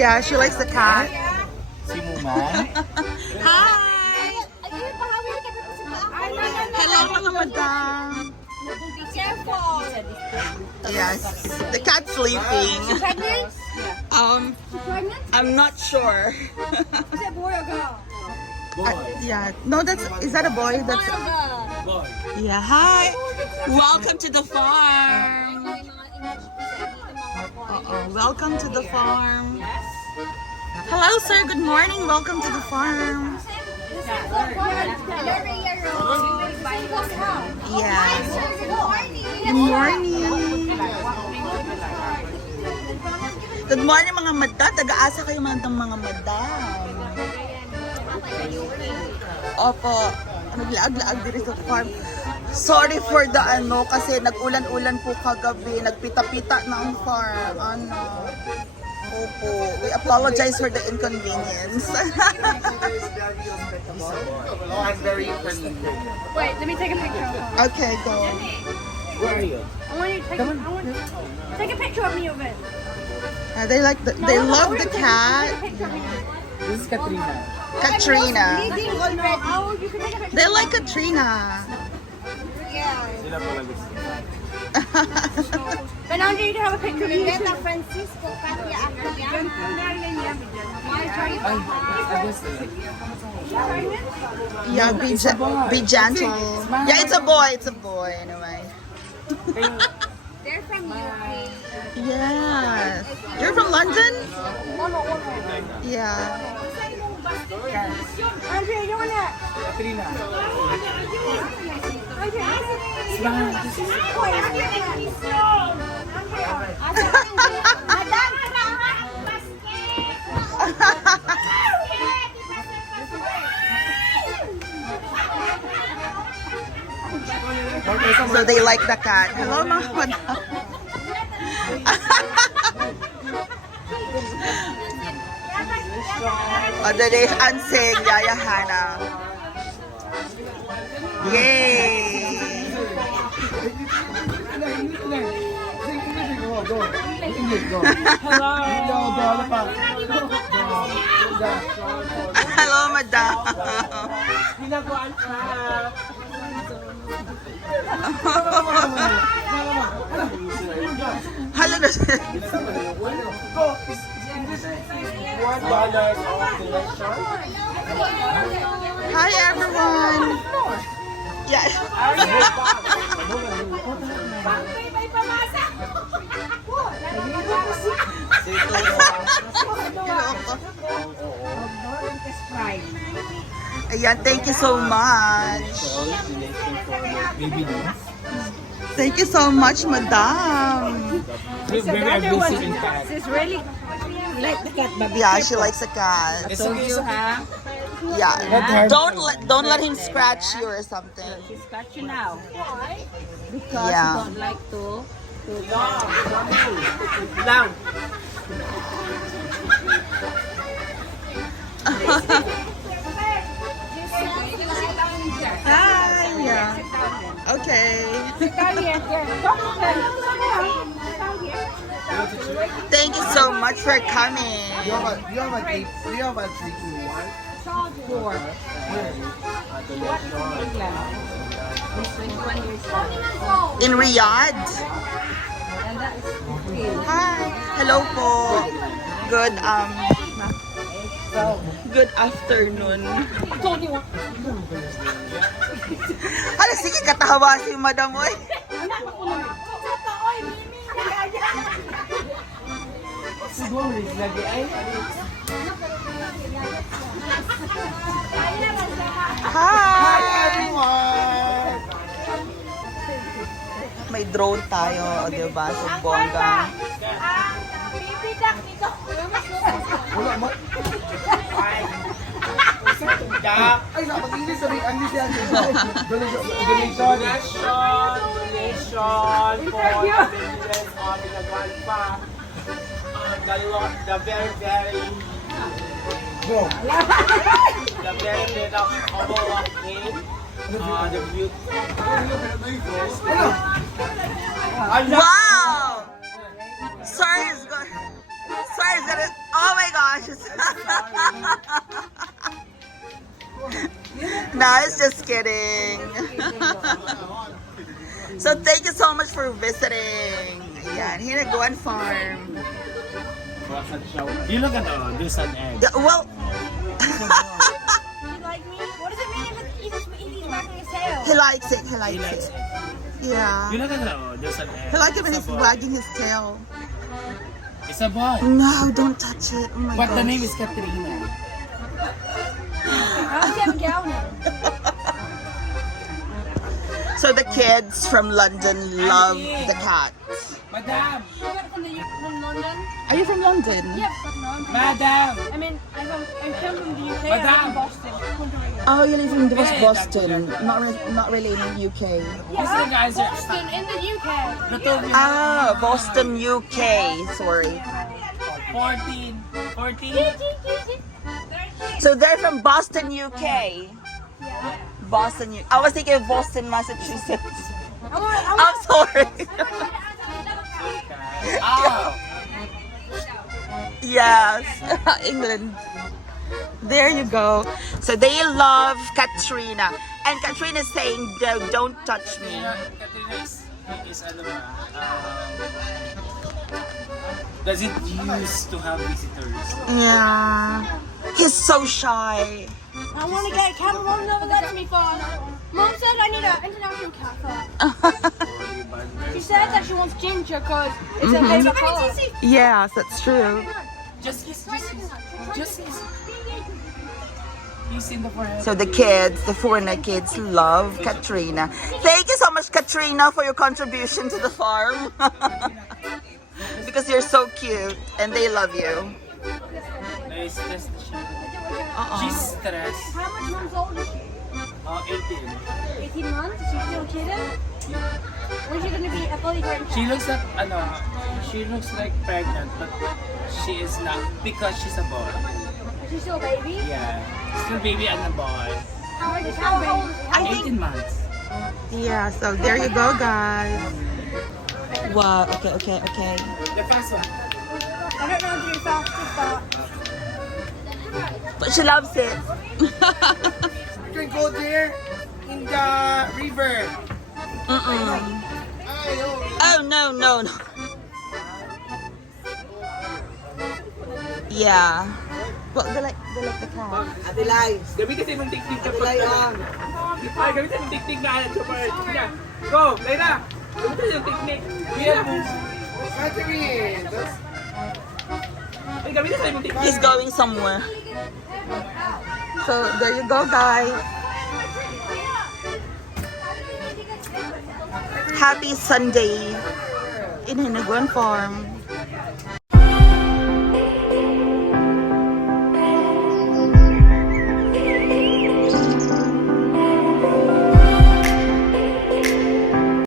Yeah, she likes the cat. Si Muman. Hi! Hello mga madam. Be careful. Yes, the cat's sleeping. Pregnant? Pregnant? I'm not sure. Is it boy or girl? Yeah, no, is that a boy? That's Boy or girl? yeah. Hi, welcome to the farm. Welcome to the farm. Hello, sir. Good morning. Welcome to the farm. Yeah. Good morning. Good morning mga madam. Taga-asa kayo mga madam. Opo. Naglaag-laag dito sa farm. Sorry for the kasi nag-ulan-ulan po kagabi. Nagpita-pita na ang farm. Opo. We apologize for the inconvenience. I'm very friendly. Wait, let me take a picture of her. Okay, go. Where are you? I want you to take a picture of me of it. They love the cat. This is Katrina. Katrina. Bleeding already. Oh, you can take a picture. They like Katrina. Yeah. Sila pala gusto. But now I need to have a picture of you. Beta Francisco, Katia Akrian. Yeah, be gentle. Yeah, it's a boy. It's a boy anyway. They're from UK. Yes. You're from London? Yeah. Andrea, you want that? Katrina. So they like the cat. Hello, mga madam. They ansing Yaya Hana. Yay! Hello, madam. Hinaguan ka. Hello na siya. $1 off the restaurant. Hi, everyone. Yeah. Ayan, thank you so much. Thank you so much, madam. Very busy in cat. She's really like the cat, but Yeah, she likes a cat. It's okay, it's okay. Yeah. Don't let him scratch you or something. she's got you now. Because Yeah. you don't like to Lang. Hi. Yeah. Okay. Thank you so much for coming. You have a drinking water? Four. In Riyadh. Hi. Hello po. Good afternoon. Hala, sige, katawa si madam oy. Hi everyone! May drone tayo, o diba? So, bongga. Wala mo. Ay, napag-inis sa rin. Ang lisyan. Donation for the business of Hinaguan pa. The very bit of overwalking. The beauty. Wow! Sorry, is gonna. Oh my God! She's no, it's just kidding. So thank you so much for visiting. Ayan, Hinaguan Farm. You look at this an egg. Yeah, well, You like me? What does it mean if he's wagging his tail? he likes it. He He likes likes it. it. Yeah. You look at this an egg. He likes it when It's he's a boy. wagging his tail. It's a boy. No, don't touch it. Oh my But gosh. the name is Katrina. How's he have a gal name? So the kids from London love the cat. Madam! You got from London? Are you from London? Yeah, but no, I'm from Madam! I mean, I come from the UK. Madam. I'm from Boston. Oh, you live in Yeah, Boston, not really in the UK. Listen, guys, Boston in the UK. the two of you. Ah, Boston, UK. Sorry. 14. 14. So they're from Boston, UK. Boston, UK. I was thinking of Boston, Massachusetts. I'm sorry. Oh! Yes, England. There you go. So they love Katrina. And Katrina is saying, "No, don't touch me." Katrina is ano ba? Does it used to have visitors? Yeah. He's so shy. I want to get a cat. Mom never lets me fall. Mom said I need an international cat food. She said that she wants ginger because it's her favorite color. Yes, that's true. Just kiss. He's in the forehead. So the kids, the foreigner kids, love Katrina. Thank you so much, Katrina, for your contribution to the farm. Because you're so cute and they love you. Nice test. Uh-uh. She's stressed. How much months old is she? 18. 18 months? She's still a kitten? When's she going to be a fully grown cat? She looks like she looks like pregnant, but she is not because she's a boy. Is she still a baby? Yeah, still baby and a boy. How old is she? 18 months. Yeah, so there you go, guys. Wow, okay. The first one. I don't know how to do fast, But she loves it. You can go there in the river. Oh, no. Yeah. But they like the cat. Adelay. Gamitin sa imong technique na Adelay ang. Ay, gamitin sa imong technique na super. Sige. Go, Layla. Gamitin sa imong technique. Weird moves. Catherine. That's Ay, gamitin sa imong technique. He's going somewhere. So there you go, guys. Happy Sunday in Hinaguan Farm.